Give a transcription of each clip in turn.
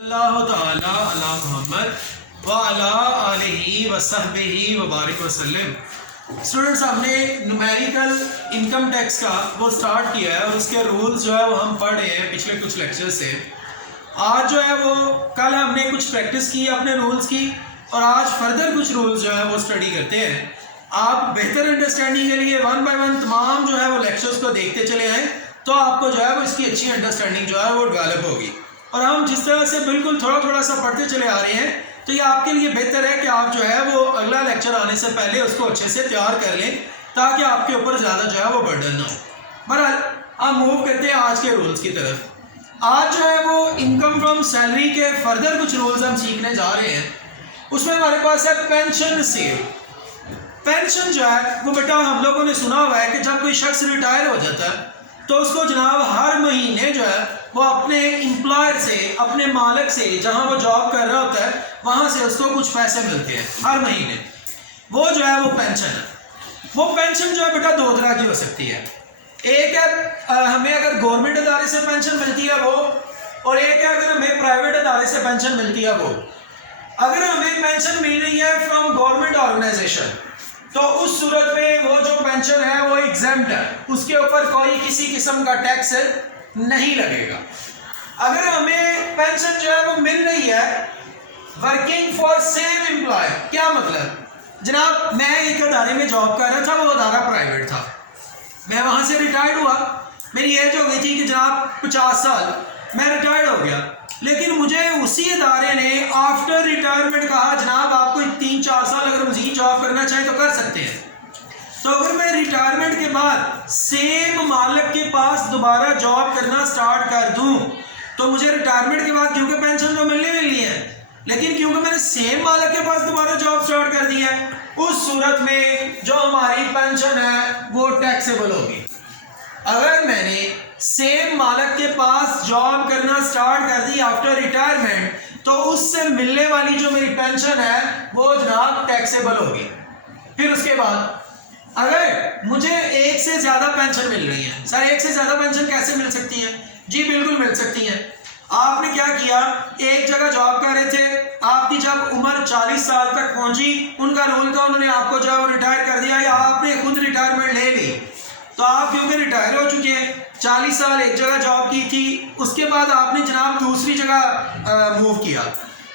अल्लाह ताला अला मुहम्मद व अला आलिहि व सहबिहि व बारिक वसल्लम। स्टूडेंट्स, हमने न्यूमेरिकल इनकम टैक्स का वो स्टार्ट किया है और उसके रूल्स जो है वो हम पढ़ रहे हैं पिछले कुछ लेक्चर से। आज जो है वो कल हमने कुछ प्रैक्टिस की अपने रूल्स की और आज फर्दर कुछ रूल्स जो है वो स्टडी करते हैं। आप बेहतर अंडरस्टैंडिंग के लिए वन बाय वन तमाम जो है वो लेक्चर्स को देखते चले आएँ तो आपको जो है वो इसकी अच्छी अंडरस्टैंडिंग जो है वो डेवलप होगी। और हम जिस तरह से बिल्कुल थोड़ा थोड़ा सा पढ़ते चले आ रहे हैं तो ये आपके लिए बेहतर है कि आप जो है वो अगला लेक्चर आने से पहले उसको अच्छे से तैयार कर लें ताकि आपके ऊपर ज़्यादा जो है वो बर्डन ना हो। बहरहाल आप मूव करते हैं आज के रूल्स की तरफ। आज जो है वो इनकम फ्रॉम सैलरी के फर्दर कुछ रूल्स हम सीखने जा रहे हैं। उसमें हमारे पास है पेंशन सेव। पेंशन जो है वो बेटा हम लोगों ने सुना हुआ है कि जब कोई शख्स रिटायर हो जाता है तो उसको जनाब हर महीने जो है वो अपने एम्प्लॉयर से, अपने मालिक से, जहाँ वो जॉब कर रहा होता है वहाँ से उसको कुछ पैसे मिलते हैं हर महीने। वो जो है वो पेंशन है। वो पेंशन जो है बेटा दो तरह की हो सकती है। एक है हमें अगर गवर्नमेंट अदारे से पेंशन मिलती है वो, और एक है अगर हमें प्राइवेट अदारे से पेंशन मिलती है वो। अगर हमें पेंशन मिल रही है फ्रॉम गवर्नमेंट ऑर्गेनाइजेशन तो उस सूरत में वो जो पेंशन है वो एग्जेम्प्ट है, उसके ऊपर कोई किसी किस्म का टैक्स नहीं लगेगा। अगर हमें पेंशन जो है वो मिल रही है वर्किंग फॉर सेम एम्प्लॉय, क्या मतलब जनाब मैं एक अदारे में जॉब कर रहा था, वो अदारा प्राइवेट था, मैं वहां से रिटायर्ड हुआ, मेरी एज हो गई थी कि जनाब 50 साल, मैं रिटायर्ड हो गया, लेकिन मुझे उसी अदारे ने आफ्टर रिटायरमेंट कहा जनाब आपको 3-4 साल अगर मजीद जॉब करना चाहे तो कर सकते हैं। तो अगर मैं रिटायरमेंट के बाद सेम मालिक के पास दोबारा जॉब करना स्टार्ट कर दूं तो मुझे रिटायरमेंट के बाद क्योंकि पेंशन तो मिलनी है, लेकिन क्योंकि मैंने सेम मालिक के पास दोबारा जॉब स्टार्ट कर दी है, उस सूरत में जो हमारी पेंशन है वो टैक्सेबल होगी। अगर मैंने सेम मालिक के पास जॉब करना स्टार्ट कर दी आफ्टर रिटायरमेंट तो उससे मिलने वाली जो मेरी पेंशन है वो जनाब टैक्सेबल होगी। फिर उसके बाद अगर मुझे एक से ज्यादा पेंशन मिल रही है, सर एक से ज्यादा पेंशन कैसे मिल सकती है? जी बिल्कुल मिल सकती है। आपने क्या किया, एक जगह जॉब कर रहे थे, आपकी जब उम्र 40 साल तक पहुंची, उनका रूल था उन्होंने आपको जो है रिटायर कर दिया या आपने खुद रिटायरमेंट ले ली, तो आप क्योंकि रिटायर हो चुके हैं, 40 साल एक जगह जॉब की थी, उसके बाद आपने जनाब दूसरी जगह मूव किया,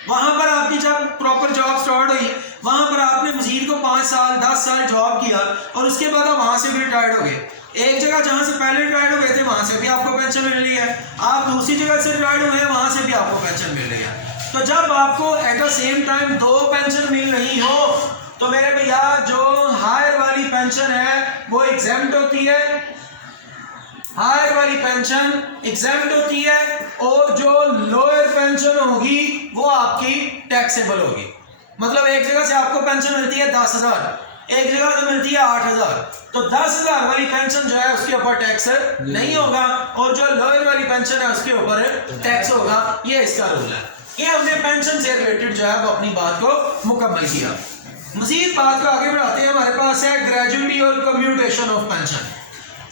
वहां पर आपकी जब प्रॉपर जॉब स्टार्ट हुई वहां पर आपने मजीद को 5 साल 10 साल जॉब किया और उसके बाद आप वहां से भी रिटायर्ड हो गए। एक जगह जहां से पहले रिटायर्ड हो गए थे वहां से भी आपको पेंशन मिल रही है, आप दूसरी जगह से रिटायर्ड हुए हैं वहां से भी आपको पेंशन मिल रही है। तो जब आपको at the same time 2 pension मिल रही हो तो मेरे भैया जो हायर वाली पेंशन है वो एग्जेम्प्ट होती है, हायर वाली पेंशन एग्जेम्प्ट होती है, और जो लोअर पेंशन होगी वो आपकी टैक्सेबल होगी। मतलब एक जगह से आपको पेंशन मिलती है 10,000, एक जगह से मिलती है 8,000, तो 10,000 वाली पेंशन जो है उसके ऊपर टैक्स नहीं होगा और जो लोअर वाली पेंशन है उसके ऊपर टैक्स होगा। ये इसका रूल है। ये हमने पेंशन से रिलेटेड जो है वो अपनी बात को मुकम्मल किया। मजीद बात को आगे बढ़ाते हैं। हमारे पास है ग्रेजुटी और कम्यूटेशन ऑफ पेंशन।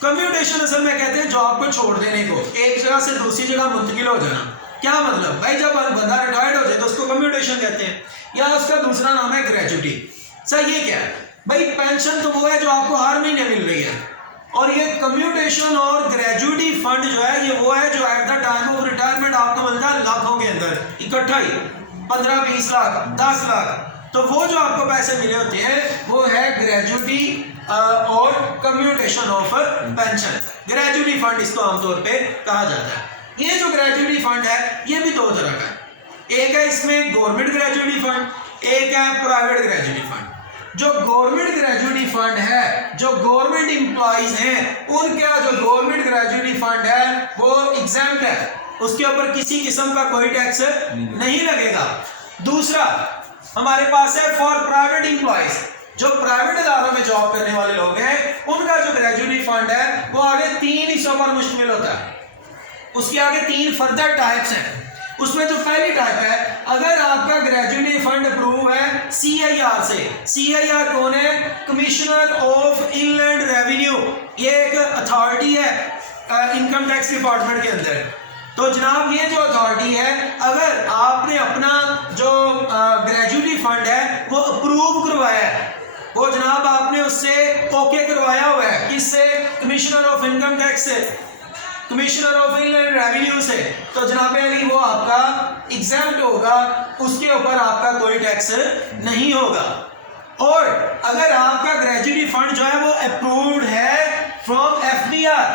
कम्यूटेशन असल में कहते हैं जॉब को छोड़ देने को, एक जगह से दूसरी जगह मुंतकिल हो जाना। क्या मतलब भाई, जब बंदा रिटायर्ड हो जाए तो उसको कम्यूटेशन कहते हैं, या उसका दूसरा नाम है ग्रेजुटी। सर ये क्या है भाई? पेंशन तो वो है जो आपको हर महीने मिल रही है, और ये कम्यूटेशन और ग्रेजुटी फंड जो है ये वो है जो at the time of retirement आपको मिलता है लाखों के अंदर इकट्ठा ही, 15-20 लाख 10 लाख। तो वो जो आपको पैसे मिले होते हैं वो है ग्रेजुटी और commutation of pension. Gratuity fund इसको आमतौर पे कहा जाता है। ये जो ग्रेजुटी फंड है ये भी दो तरह का है, एक है इसमें गवर्नमेंट ग्रेजुटी फंड, एक है प्राइवेट ग्रेजुटी फंड। जो गवर्नमेंट ग्रेजुटी फंड है, जो गवर्नमेंट एम्प्लॉइज हैं उनका जो गवर्नमेंट ग्रेजुटी फंड है वो एग्जेम्प्ट है, उसके ऊपर किसी किस्म का कोई टैक्स नहीं लगेगा। दूसरा हमारे पास है फॉर प्राइवेट एम्प्लॉइज, जो प्राइवेट इदारों में जॉब करने वाले लोग हैं उनका जो ग्रेजुटी फंड है वो आगे 3 हिस्सों पर मुश्तमिल होता है। उसके आगे 3 फर्दर टाइप्स हैं। उसमें जो पहली टाइप है, अगर आपका ग्रेजुटी फंड अप्रूव है CIR से। CIR कौन है? Commissioner of inland revenue. ये एक अथॉरिटी है इनकम टैक्स डिपार्टमेंट के अंदर। तो जनाब ये जो अथॉरिटी है, अगर आपने अपना जो ग्रेजुएटी फंड है वो अप्रूव करवाया है, वो जनाब आपने उससे ओके करवाया हुआ है, किससे? कमिश्नर ऑफ इनकम टैक्स से, कमिश्नर ऑफ इनलैंड रेवेन्यू से, तो जनाब अली वो आपका एग्जैम्प्ट होगा, उसके ऊपर आपका कोई टैक्स नहीं होगा। और अगर आपका ग्रेजुएटी फंड जो है वो अप्रूव्ड है फ्रॉम एफबीआर,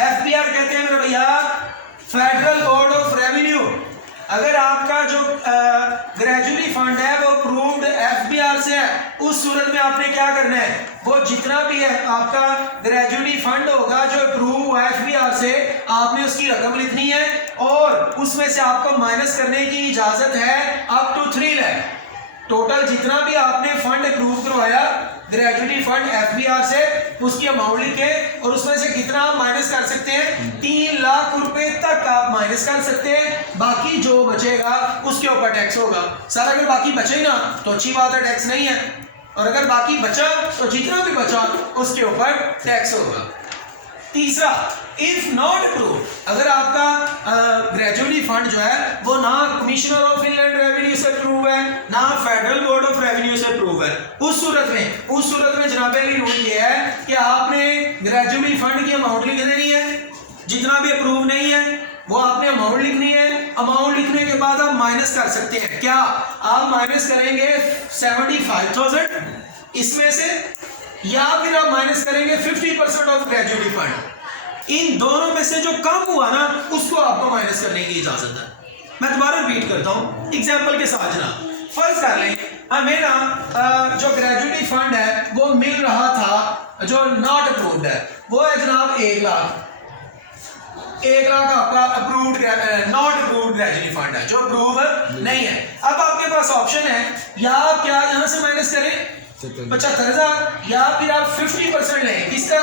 एफबीआर कहते हैं मेरे भैया फेडरल बोर्ड ऑफ रेवेन्यू, अगर आपका जो ग्रेजुएटी फंड है वो अप्रूव्ड एफबीआर से है, उस सूरत में आपने क्या करना है, वो जितना भी है आपका ग्रेजुएटी फंड होगा जो अप्रूव हुआ है एफबीआर से, आपने उसकी रकम लिखनी है और उसमें से आपको माइनस करने की इजाजत है अप टू 3 लाख। टोटल जितना भी आपने फंड अप्रूव करवाया ग्रेजुएटी फंड एफबीआर से, उसकी अमाउंट लिखे और उसमें से कितना आप माइनस कर सकते हैं, 3 लाख रुपए तक आप माइनस कर सकते हैं। बाकी जो बचेगा उसके ऊपर टैक्स होगा। सर अगर बाकी बचे ना तो अच्छी बात है, टैक्स नहीं है, और अगर बाकी बचा तो जितना भी बचा उसके ऊपर टैक्स होगा। तीसरा, इफ नॉट अप्रूव, अगर आपका ग्रेजुएटी फंड जो है वो ना कमिश्नर ऑफ इनलैंड रेवेन्यू से अप्रूव है, ना फेडरल बोर्ड ऑफ रेवेन्यू से अप्रूव है, उस सूरत में जनाब अली रूल ये है कि आपने ग्रेजुएटी फंड की अमाउंट लिख देनी है, जितना भी अप्रूव नहीं है वो आपने अमाउंट लिखनी है। अमाउंट लिखने के बाद आप माइनस कर सकते हैं, क्या आप माइनस करेंगे 75,000 इसमें से, या फिर आप माइनस करेंगे 50% ऑफ ग्रेजुएटी फंड। इन दोनों में से जो कम हुआ ना उसको आपको माइनस करने की इजाजत है। मैं दोबारा रिपीट करता हूं एग्जांपल के साथ। जनाब फर्ज कर लें हमें ना जो ग्रेजुएटी फंड है वो मिल रहा था जो नॉट अप्रूव्ड है, वो है जनाब 1 लाख। 1 लाख आपका approved not approved gratuity fund है जो अप्रूव नहीं है। अब आपके पास ऑप्शन है, या आप क्या यहां से माइनस करें 75,000, या फिर आप 50% लें किसका,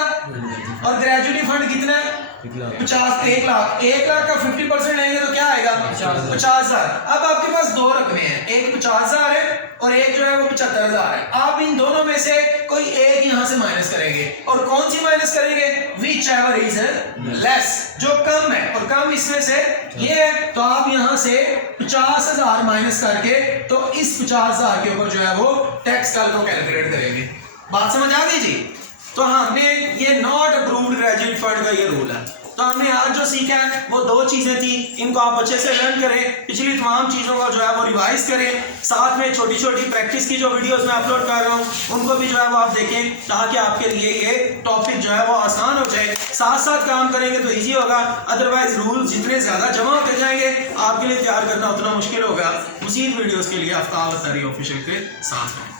और ग्रेजुएटी फंड कितना है 1 लाख का 50% लेंगे तो क्या आएगा 50,000। अब आपके पास दो रकमें हैं, एक 50,000 है और एक जो है वो 75,000 है। आप इन दोनों में से कोई एक यहां से माइनस करेंगे, और कौन सी माइनस करेंगे, विच एवर इज लेस, जो कम है, और कम इसमें से ये है, तो आप यहां से 50,000 माइनस करके तो इस 50,000 के ऊपर जो है वो टैक्स कल को कैलकुलेट करेंगे। बात समझ आ गई जी? तो हमने ये नॉट अप्रूव्ड ग्रेजुएट फंड का ये रूल है। तो हमने आज जो सीखा है वो 2 चीजें थी, इनको आप अच्छे से लर्न करें, पिछली तमाम चीजों को जो है वो रिवाइज करें, साथ में छोटी छोटी प्रैक्टिस की जो वीडियोस मैं अपलोड कर रहा हूँ उनको भी जो है वो आप देखें, ताकि आपके लिए ये टॉपिक जो है वो आसान हो जाए। साथ साथ काम करेंगे तो ईजी होगा, अदरवाइज रूल जितने ज्यादा जमा होते जाएंगे आपके लिए तैयार करना उतना मुश्किल होगा। मज़ीद वीडियोस के लिए आफ्ताब अतारी ऑफिशियल के साथ हैं।